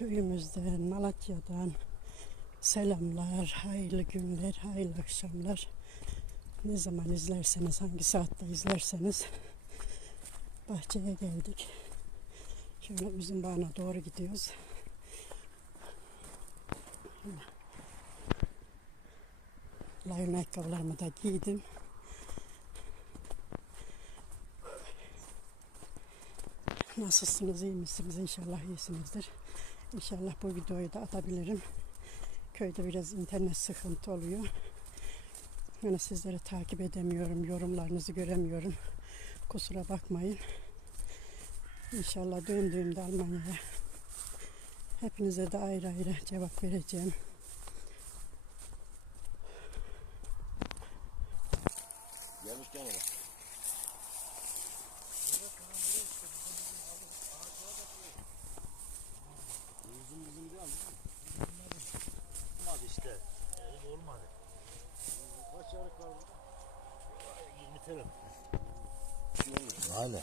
köyümüzden, Malatya'dan selamlar, hayırlı günler, hayırlı akşamlar. Ne zaman izlerseniz, hangi saatte izlerseniz bahçeye geldik. Şöyle üzüm bağına doğru gidiyoruz. Layon ayakkabılarımı da giydim. Nasılsınız, iyi misiniz? İnşallah iyisinizdir. İnşallah bu videoyu da atabilirim. Köyde biraz internet sıkıntı oluyor. Yani sizleri takip edemiyorum, yorumlarınızı göremiyorum. Kusura bakmayın. İnşallah döndüğümde Almanya'ya hepinize de ayrı ayrı cevap vereceğim. Gelmişken ona. Olmadı. Kaç yarık var burada? 20 taraf. Aynen.